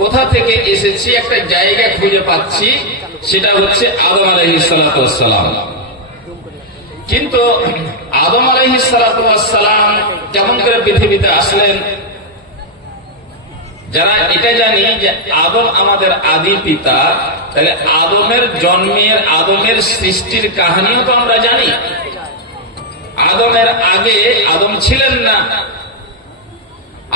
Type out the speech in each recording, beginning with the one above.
কোথা থেকে এসেছি একটা জায়গা খুঁজে পাচ্ছি, সেটা হচ্ছে আদম আলাইহিস সালাতু ওয়াস সালাম। কিন্তু আদম আলাইহিস সালাতু ওয়াস সালাম কেমন করে পৃথিবীতে আসলেন? যারা এটা জানি যে আদম আমাদের আদি পিতা, তাহলে আদমের জন্মের, আদমের সৃষ্টির কাহিনীও তো আমরা জানি। আদমের আগে আদম ছিলেন না,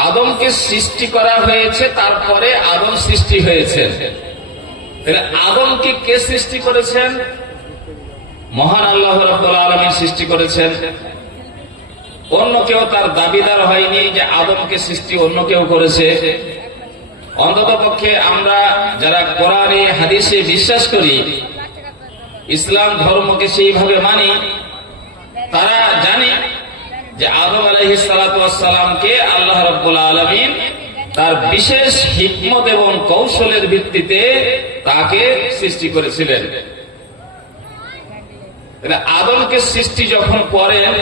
আদমকে সৃষ্টি করা হয়েছে, তারপরে আদম সৃষ্টি হয়েছে। তাহলে আদমকে কে সৃষ্টি করেছেন? মহান আল্লাহ রাব্বুল আলামিন সৃষ্টি করেছেন। অন্য কেউ তার দাবিদার হয়নি যে আদমকে সৃষ্টি অন্য কেউ করেছে। অন্তত পক্ষে আমরা যারা কোরআনে হাদিসে বিশ্বাস করি, ইসলাম ধর্মকে সেইভাবে মানি, তারা জানে যে আদম আলাইহিস সালাতু ওয়াস সালামকে আল্লাহ রাব্বুল আলামিন তার বিশেষ হিকমত এবং কৌশলের ভিত্তিতে তাকে সৃষ্টি করেছিলেন। আদমকে সৃষ্টি যখন করেন,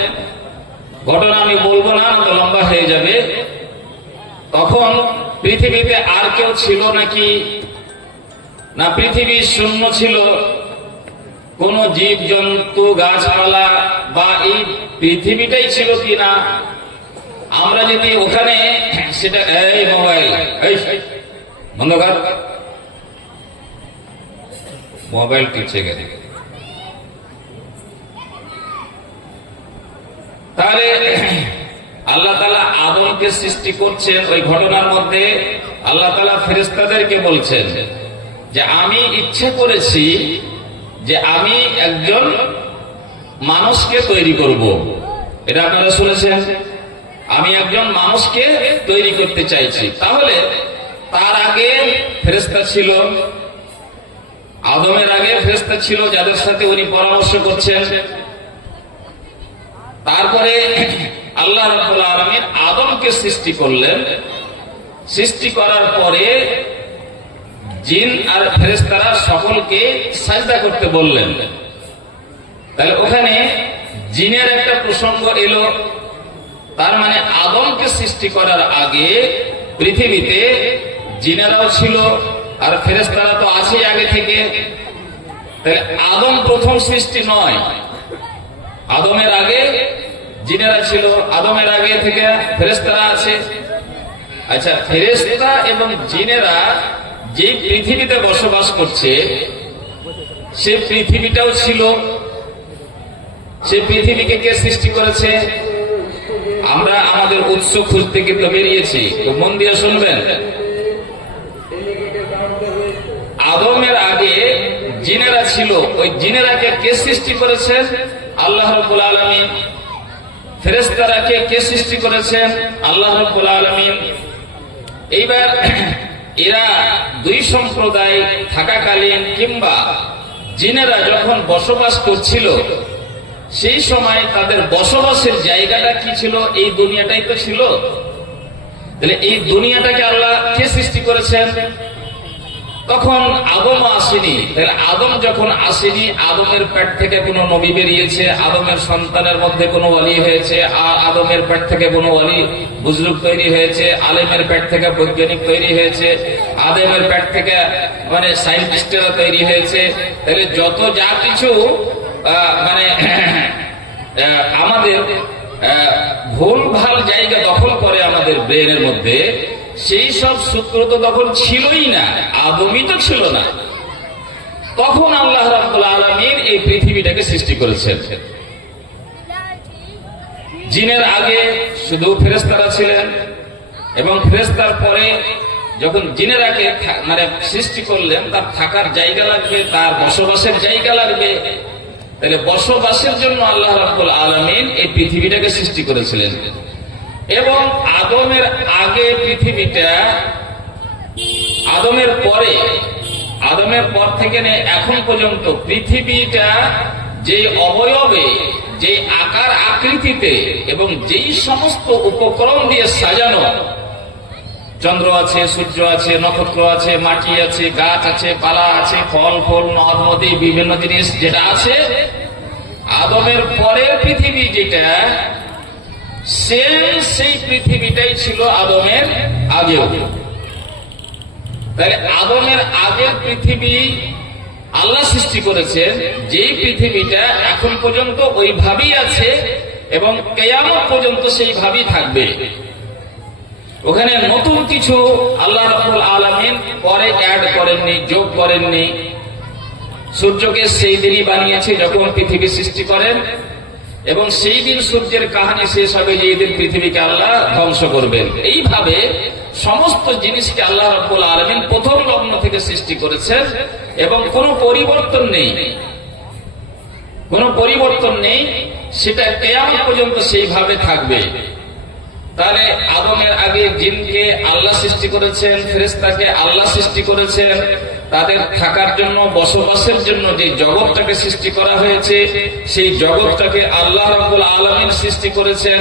ঘটনা আমি বলবো না, তো লম্বা হয়ে যাবে। তখন পৃথিবীতে আর কেউ ছিল নাকি? না, পৃথিবী শূন্য ছিল। কোন জীব জন্তু গাছপালা বা এই পৃথিবীটাই ছিল কিনা? আমরা যদি ওখানে সেটা, এই মোবাইল বন্ধ কর, মোবাইল টিপছে গেছে। তাহলে আল্লাহ তাআলা আদমকে সৃষ্টি করছেন, ওই ঘটনার মধ্যে আল্লাহ তাআলা ফেরেশতাদেরকে বলছেন যে আমি ইচ্ছে করেছি যে আমি একজন মানুষকে তৈরি করব। এটা আপনারা শুনেছেন, আমি একজন মানুষকে তৈরি করতে চাইছি। তাহলে তার আগে ফেরেশতা ছিল, আদমের আগে ফেরেশতা ছিল যাদের সাথে উনি পরামর্শ করছেন। তারপরে আল্লাহ রাব্বুল আলামিন আদমকে সৃষ্টি করলেন। সৃষ্টি করার পরে জিন আর ফেরেশতারা সকলকে সাজদা করতে বললেন। তাহলে ওখানে জিনের একটা প্রসঙ্গ এলো। তার মানে আদমকে সৃষ্টি করার আগে পৃথিবীতে জিনেরাও ছিল, আর ফেরেশতারা তো আছে আগে থেকে। তাহলে আদম প্রথম সৃষ্টি নয়, আদমের আগে জিনেরা ছিল, আদমের আগে থেকে ফেরেশতারা আছে। আচ্ছা, ফেরেশতা এবং জিনেরা যে পৃথিবীতে বসবাস করছে, সে পৃথিবীটাও ছিল। সে পৃথিবীকে কে সৃষ্টি করেছে? আমরা আমাদের উৎস খুঁজতে কিন্তু বেরিয়েছি, তো মন দিয়ে শুনবেন। আদমের আগে জিনেরা ছিল, ওই জিনেরাকে কে সৃষ্টি করেছেন? আল্লাহ রাব্বুল আলামিন। ফেরেশতারাকে কে সৃষ্টি করেছেন? আল্লাহ রাব্বুল আলামিন। এইবার এরা দুই সম্প্রদায় থাকাকালীন কিংবা জিনেরা যখন বসবাস করছিল, সেই সময় তাদের বসবাসের জায়গাটা কি ছিল? এই দুনিয়াটাই তো ছিল। তাহলে এই দুনিয়াটাকে আল্লাহ কে সৃষ্টি করেছেন? তখন আদম আসেনি। তাহলে আদম যখন আসেনি, আদমের পেট থেকে কোনো নবী বেরিয়েছে, আদমের সন্তানের মধ্যে কোনো ওয়ালি হয়েছে, আর আদমের পেট থেকে কোনো ওয়ালি বুজরুগ তৈরি হয়েছে, আলেমের পেট থেকে বৈজ্ঞানিক তৈরি হয়েছে, আদমের পেট থেকে মানে সায়েন্টিস্টেরা তৈরি হয়েছে। তাহলে যত যা কিছু মানে আমাদের ভুল ভাল জায়গা দখল করে আমাদের ব্রেনের মধ্যে, সেই সব সূত্র তো তখন ছিলই না, আদমই তো ছিল না। তখন আল্লাহ রাব্বুল আলামিন এই পৃথিবীটাকে সৃষ্টি করেছেন। জিনের আগে শুধু ফেরেশতারা ছিলেন, এবং ফেরেশতার পরে যখন জিনেরাকে মানে সৃষ্টি করলেন, তার থাকার জায়গা লাগবে, তার বসবাসের জায়গা লাগবে। তাহলে বসবাসের জন্য আল্লাহ রাব্বুল আলামিন এই পৃথিবীটাকে সৃষ্টি করেছিলেন। এবং আদমের আগে পৃথিবীটা, আদমের পরে, আদমের পর থেকে এখন পর্যন্ত পৃথিবীটা যে অবয়বে, যে আকার আকৃতিতে এবং যেই সমস্ত উপকরণ দিয়ে সাজানো, চন্দ্র আছে, সূর্য আছে, নক্ষত্র আছে, মাটি আছে, গাছ আছে, পালা আছে, ফল ফল নদ নদী বিভিন্ন জিনিস যেটা আছে, আদমের পরের পৃথিবী যেটা, সেই পৃথিবীটাই ছিল আদমের আগেও। তাহলে আদমের আগের পৃথিবী আল্লাহ সৃষ্টি করেছেন, যেই পৃথিবীটা এখন পর্যন্ত ওইভাবেই আছে এবং কিয়ামত পর্যন্ত সেইভাবেই থাকবে। ওখানে নতুন কিছু আল্লাহ রাব্বুল আলামিন পরে অ্যাড করেননি, যোগ করেননি। সূর্যকে সেই দিনই বানিয়েছে যখন পৃথিবী সৃষ্টি করেন, এবং সেই দিন সূর্যের কাহিনী শেষ হবে যেই দিন পৃথিবীকে আল্লাহ ধ্বংস করবেন। এইভাবে সমস্ত জিনিসকে আল্লাহ রাব্বুল আলামিন প্রথম লগ্ন থেকে সৃষ্টি করেছেন এবং কোনো পরিবর্তন নেই, কোনো পরিবর্তন নেই, সেটা কিয়ামত পর্যন্ত সেইভাবে থাকবে। তাহলে আদমের আগে জিনকে আল্লাহ সৃষ্টি করেছেন, ফেরেশতাকে আল্লাহ সৃষ্টি করেছেন, তাদের থাকার জন্য, বসবাসের জন্য যে জগৎটাকে সৃষ্টি করা হয়েছে সেই জগৎটাকে আল্লাহ রাব্বুল আলামিন সৃষ্টি করেছেন।